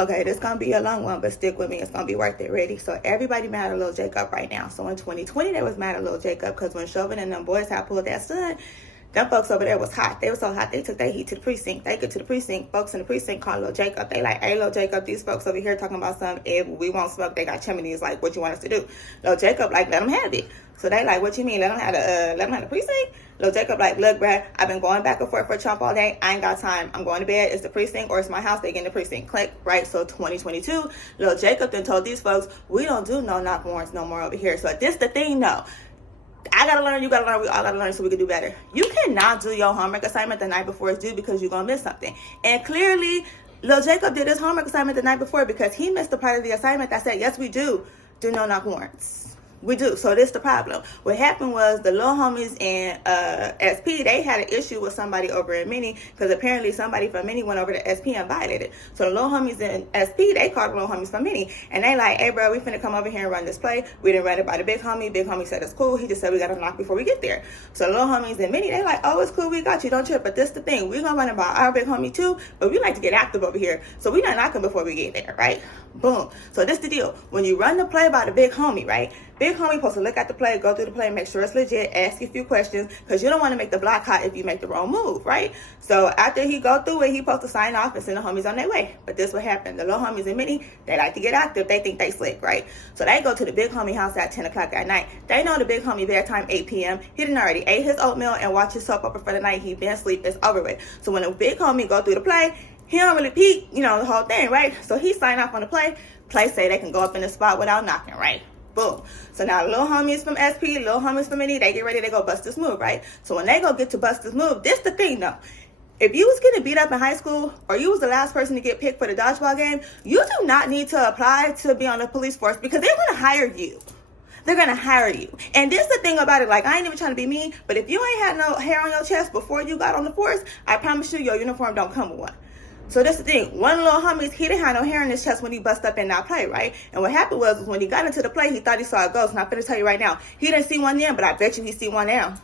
Okay, this gonna be a long one, but stick with me. It's gonna be worth it. Ready? So everybody mad at Lil Jacob right now. So in 2020, they was mad at Lil Jacob because when Chauvin and them boys had pulled that son, them folks over there was hot. They were so hot, they took their heat to the precinct. They get to the precinct. Folks in the precinct call Lil Jacob. They like, hey, Lil Jacob, these folks over here talking about something. If we won't smoke, they got chimneys. Like, what you want us to do? Lil Jacob, like, let them have it. So they like, what you mean? Let them have the precinct? Lil Jacob like, look, bruh, I've been going back and forth for Trump all day. I ain't got time. I'm going to bed. It's the precinct or it's my house. They get in the precinct. Click, right? So 2022, Lil Jacob then told these folks, we don't do no knock warrants no more over here. So this the thing, though. I gotta learn, you gotta learn, we all gotta learn so we can do better. You cannot do your homework assignment the night before it's due because you're gonna miss something. And clearly, Lil Jacob did his homework assignment the night before because he missed the part of the assignment that said, yes, we do no knock warrants. We do. So this the problem. What happened was the little homies in SP, they had an issue with somebody over in Mini because apparently somebody from Mini went over to SP and violated. So the little homies in SP, they called the little homies from Mini. And they like, hey, bro, we finna come over here and run this play. We didn't run it by the big homie. Big homie said it's cool. He just said we got to knock before we get there. So the little homies in Mini, they like, oh, it's cool. We got you. Don't trip. But this the thing. We're going to run it by our big homie too. But we like to get active over here. So we not knocking before we get there, right? Boom. So this the deal. When you run the play by the big homie, right? Big homie supposed to look at the play, go through the play, make sure it's legit, ask you a few questions, because you don't want to make the block hot if you make the wrong move, right? So after he go through it, he supposed to sign off and send the homies on their way. But this what happened. The little homies in Mini, they like to get active. They think they slick, right? So they go to the big homie house at 10 o'clock at night. They know the big homie bedtime 8 p.m. He done already ate his oatmeal and watched his soap opera for the night. He been asleep. It's over with. So when the big homie go through the play, he don't really peek, the whole thing, right? So he sign off on the play. Play say they can go up in the spot without knocking, right? Boom. So now little homies from SP, little homies from Mini, they get ready to go bust this move, right? So when they go get to bust this move, this the thing though. If you was getting beat up in high school or you was the last person to get picked for the dodgeball game, you do not need to apply to be on the police force because they're going to hire you. They're going to hire you. And this the thing about it, like, I ain't even trying to be mean, but if you ain't had no hair on your chest before you got on the force, I promise you your uniform don't come with one. So that's the thing. One little homies, he didn't have no hair in his chest when he bust up in that play, right? And what happened was when he got into the play, he thought he saw a ghost. And I'm finna tell you right now, he didn't see one then, but I bet you he see one now.